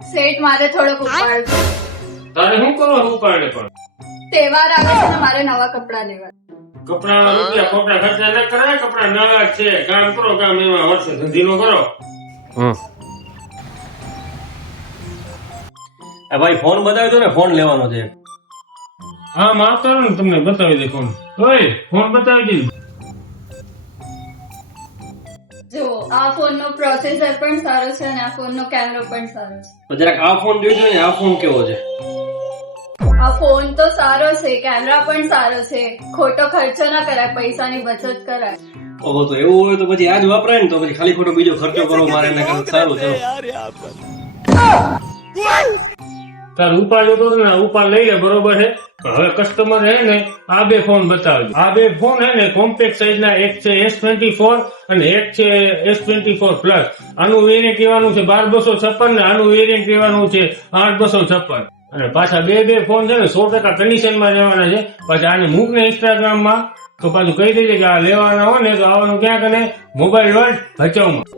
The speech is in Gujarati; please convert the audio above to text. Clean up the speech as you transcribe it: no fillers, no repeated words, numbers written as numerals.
સેટ મારે થોડોક ઉપાડ તારે શું કરો ઉપાડે પણ તહેવાર આવે છે ને મારે નવા કપડા લેવા કપડા રૂપિયા ખોટા ખર્ચા ના કરાય. કપડા નવા જ છે. કામ કરો, કામ એમાં વર્ષે ધંધીનો કરો. ભાઈ ફોન બતાવ્યો તો ને, ફોન લેવાનો છે. હા માવતર ને તમને બતાવી દે ફોન. ઓય ફોન બતાવી દીધો. જો આ ફોન નો પ્રોસેસર પણ સારો છે અને આ ફોન નો કેમેરો પણ સારો છે. તો જરાક આ ફોન જોઈજો ને, આ ફોન કેવો છે? આ ફોન તો સારો છે, કેમેરા પણ સારો છે, ખોટો ખર્ચો ના કરાય, પૈસાની બચત કરાય. ઓહો, તો એવું હોય તો પછી આજ વપરાય ને, તો પછી ખાલી ખોટો બીજો ખર્ચો કરો મારે એના કરતા સારું. ચલો તાર ઉપાડ હતો ને, ઉપાડ લઈ લે બરોબર છે. પણ હવે કસ્ટમર હે ને આ બે ફોન બતાવજો. આ બે ફોન હે ને કોમ્પેક્ટ સાઇઝ ના, એક છે S24 અને એક છે S24 પ્લસ. આનું વેરિયન્ટ કહેવાનું છે 12256 ને આનું વેરિયન્ટ કહેવાનું છે 8256. અને પાછા બે ફોન છે ને 100% કન્ડિશન માં રહેવાના છે. પાછા આને મૂક ને ઇન્સ્ટાગ્રામ માં, તો પાછું કહી દેજે કે આ લેવાના હોય ને તો આવવાનું ક્યાં કને મોબાઈલ વર્લ્ડ ભચાઉમાં.